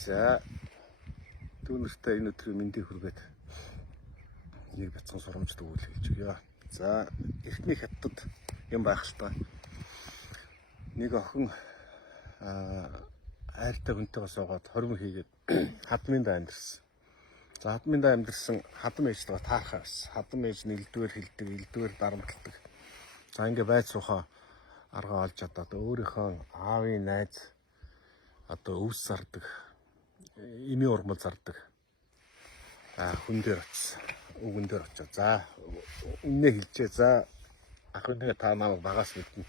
За дүүнэртээ энэ өдрийн мэндийг хүргээд нэг бяцхан сурамжд өгөл хэлж өгье. За эртний хятад юм байх л та. Нэг охин айртай хүнтэйгээ суугаад хорим хийгээд хадминдаа амьдэрсэн. За хадминдаа амьдэрсэн хадам ээжтэйгээ таархаа байсан. Хадам ээж нь элдвэр хилдэг, элдвэр дарамтлагдаг. За ингээ байц суухаа аргаа олж одоо өөрийнхөө аавын найз одоо өвс зардаг, эми ургамал зардаг хүн дээр очсон. Өвгөн дээр очиж. За үннээ хэлжээ. За ах үнээ та намайг багаас мэднэ.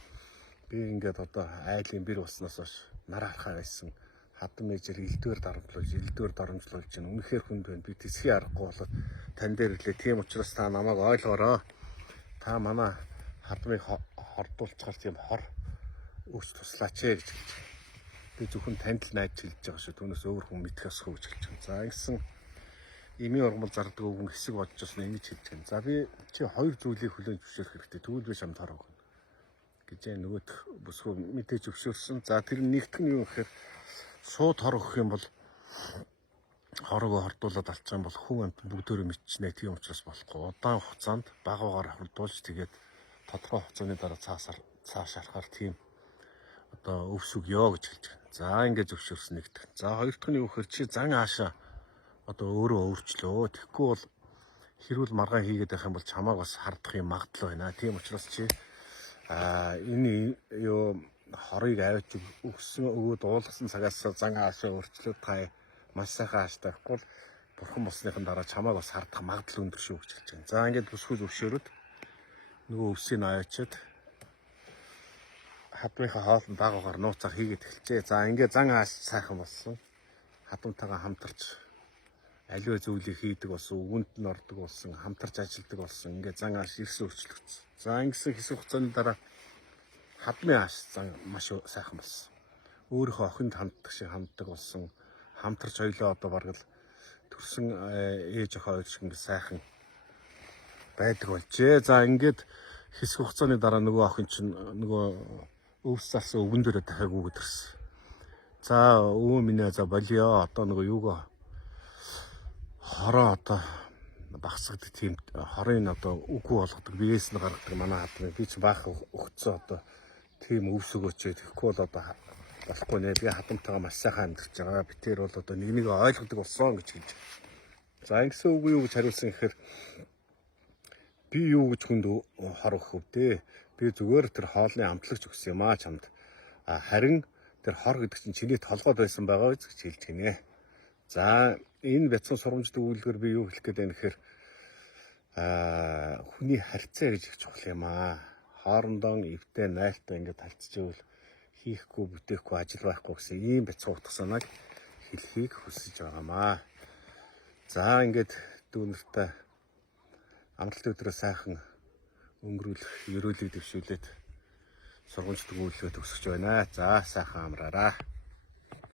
Би ингээд одоо айлын бэр болсноос хойш нар харахаа байсан. Хадам ээжээр элдвэр дарамжлуулж чинь үнэхээр хүнд байна. Би тэсхий аргагүй болоод тань дээр ирлээ. Тийм учраас та намайг ойлгоорой. Та манай хадмыг хордуулчихар тийм хор өвс туслаач гэж хэлж. Би зөвхөн танд л найз хэлж байгаа шүү. Түүнээс өөр хүн мэдэх ёсгүй гэж хэлж байна. За ингэсэн эми ургамал зардаг өвгөн хэсэг бодож бас ингэж хэлж байна. За би чи хоёр зүйлийг хүлээн зөвшөөрөх хэрэгтэй. Тэгвэл би шамд харах гэж нөгөөх бүсгүй мэдээж өвсөрсөн. За тэр нэгтгэн юу гэхээр шууд хор өгөх юм бол хорог хордуулаад алчих юм бол хүн амт бүгдөө мэдчихнэ. Тийм учраас болохгүй. Удаан хугацаанд багаагаар хордуулж тэгээд тодорхой хугацааны дараа цааш харахаар тийм одоо өвс өгё гэж хэлж байна. За ингэж зөвшөөрсөн нэгтгэн. За хоёр дахь нь юу гэхээр чи зан аашаа одоо өөрөө өөрчлөө. Тэгэхгүй бол хэрүүл маргаан хийгээд байх юм бол чамааг бас хардах юм магадлал байна. Тийм учраас чи энэ юу хорыг авч өгсөн өгөөд уулгасан цагаас зан аашаа өөрчлөөд та маш сайхан ааштай байхгүй бол бурхан болсныхан дараа чамааг бас хардах магадлал өндөр шүү гэж хэлж байна. За ингэж бүсгүй зөвшөөрөд нөгөө өвсийг аваачаад хадмынхаа хоолнд багаагаар нууцаар хийгээд эхэлжээ. За ингээд зан ааш сайхан болсон. Хадамтайгаа хамтарч аливаа зүйлийг хийдэг болсон, өвгөнд нь ордог болсон, хамтарч ажилладаг болсон. Ингээд зан ааш эрс өөрчлөгдсөн. За ингэсэн хэсэг хугацааны дараа хадмын ааш зан маш сайхан болсон. Өөрийнхөө охинд ханддаг шиг ханддаг болсон. Хамтарч хоёлоо одоо бараг л төрсөн ээж охин хоёр шиг ингээд сайхан байдаг болжээ. За ингээд хэсэг хугацааны дараа нөгөө охин чинь нөгөө өвс зарсан өвгөн дээрээ дахиад үгэд ирсэн. За өвөө минь за болио одоо нөгөө юугаа хороо одоо багсагдаг тийм хорын одоо үгүй болгодог биеэс нь гаргадаг манай хадмын би ч баах өгцөө одоо тийм өвс өгөөч тэгэхгүй бол одоо болохгүй нэ би хадамтайгаа маш сайхан амьдарч байгаа би тэр бол одоо нэг ойлгодог болсон гэж хэлж. За ингэсэн үгүй юу гэж хариулсан гэхээр би юу гэж хүнд хор өгөх вдээ би зүгээр тэр хоолны амтлагч өгсөн юм чамд харин тэр хор гэдэг чинь чиний толгойд байсан байгаа гэж хэлж гинэ. За энэ бяцхан сурамжид өгүүлгээр би юу хэлэх гээд байна гэхээр хүний харьцаа гэж их чухал юм аа. Хоорондоо эвтэй найлттай ингээд талцчихвэл хийхгүй бүтээхгүй ажил байхгүй гэсэн ийм бяцхан утга санааг хэлхийг хүсэж байгаамаа. За ингээд дүүнэртээ амралтын өдрөө сайхан өнгөрүүлэх, ерөөлийг дэвшүүлээд сургамж төгөөлөхөд төгсөж байна. За сайхан амраарай.